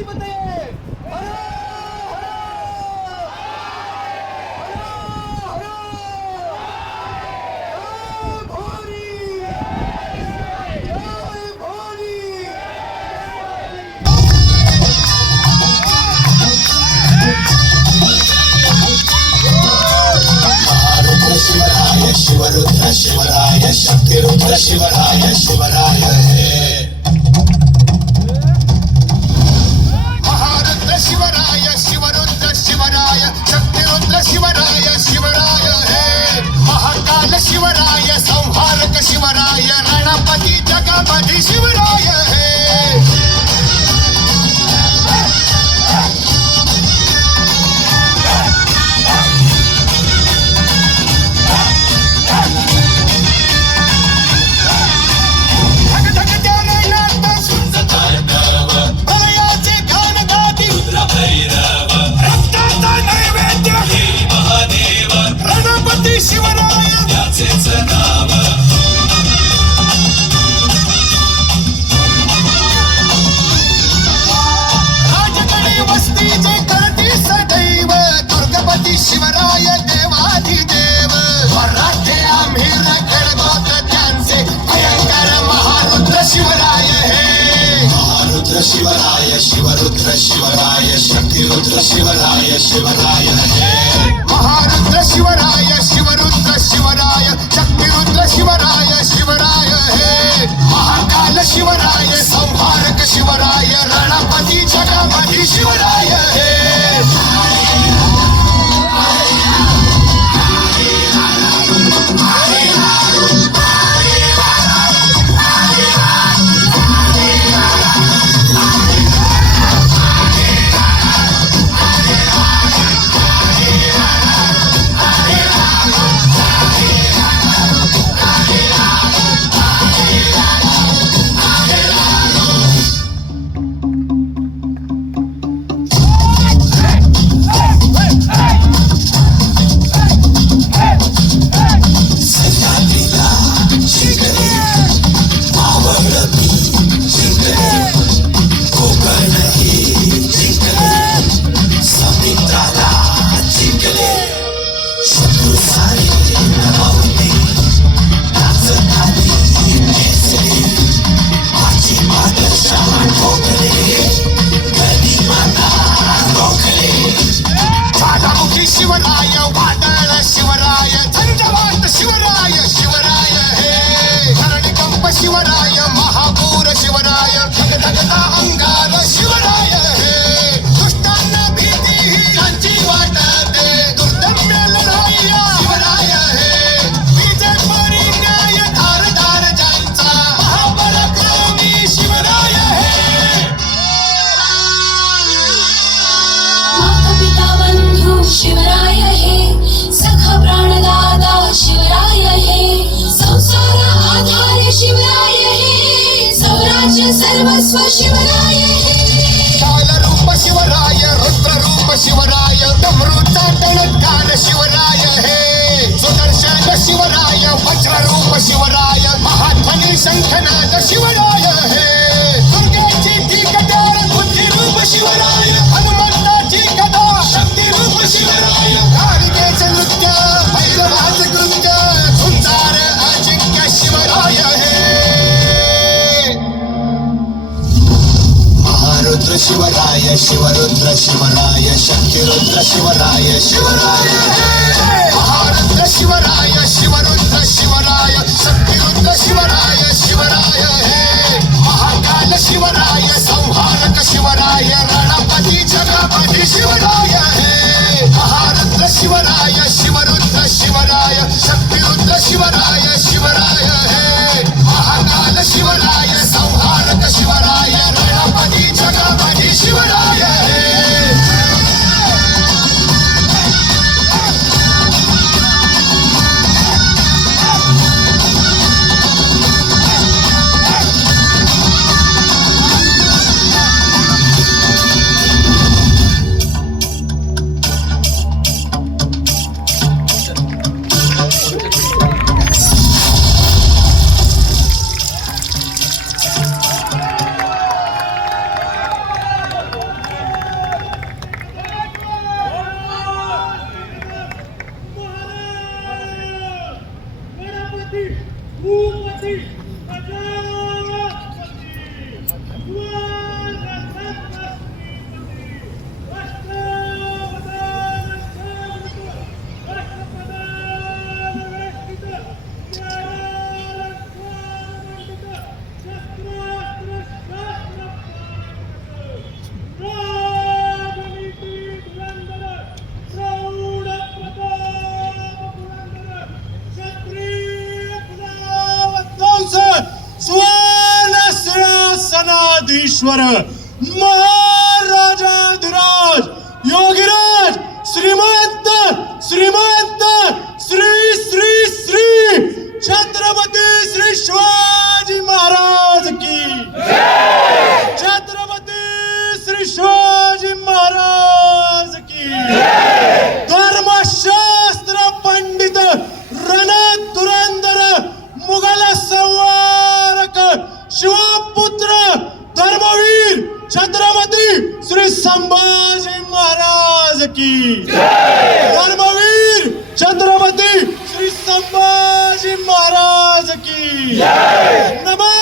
गणाधिपतये हर हर हर हर भोरी जय भोरी शिवराय शिवरुद्र शिवराय शक्तिरुद्र शिवराय शिवराय हे महारुद्र शिवराय शिवरुद्र शिवराय शक्तिरुद्र शिवराय शिवराय हे महाकाल शिवराय संहारक शिवराय रणपती जगपती शिवराय हे शिवराय शिवरुद्र शिवराय शक्तिरुद्र शिवराय शिवराय हे महारुद्र शिवराय शिवरुद्र शिवराय शक्तिरुद्र शिवराय शिवराय हे महाकाल शिवराय संहारक शिवराय रणपती जगपती शिवराय हे शिवराय वादळ शिवराय झंझावात शिवराय शिवराय हे धरणीकंप शिवराय महापूर शिवराय धगधगता अंगार शिवराय हे दुष्टांना भीती त्यांची वाटते दुर्दम्य लढाई शिवराय हे विजय परी न्याय धारदार ज्यांचा महापराक्रमी शिवराय हे माता पिता बंधू शिवराय हे सखा प्राणदाता शिवराय हे संसार आधार शिवराय हे स्वराज्य सर्वस्व शिवराय हे कालरूप शिवराय रुद्ररूप शिवराय डमरूचा टणकार शिवराय हे सुदर्शन शिवराय वज्ररूप शिवराय महाध्वनी शंखनाद शिवराय हे दुर्गेची ती कटार बुद्धिरूप शिवराय हनुमंताची गदा शक्तिरूप शिवराय कालिकेचे नृत्य भैरवाचे कृत्य सुंदर अजिंक्य शिवराय हे महारुद्र शिवराय शिवरुद्र शिवराय शक्तिरुद्र शिवराय शिवराय हे महारुद्र शिवराय शिवरुद्र शिवराय शक्तिरुद्र शिवराय शिवराय हे महाकाल शिवराय संहारक शिवराय रणपती जगपती शिवराय हे महारुद्र शिवराय शिवरुद्र शिवराय शक्तिरुद्र शिवराय शिवराय हे महाकाल शिवराय संहारक शिवराय रणपती जगपती शिवराय हे योगेश्वर महाराजाधिराज योगीराज श्रीमंत श्रीमंत श्री श्री श्री छत्रपती श्री शिवाजी महाराज की छत्रपती श्री शिवाजी महाराज की धर्मशास्त्र पंडित रणधुरंधर मुघल संवारक शिवपुत्र धर्मवीर छत्रपती श्री संभाजी महाराज की धर्मवीर छत्रपती श्री संभाजी महाराज की नमः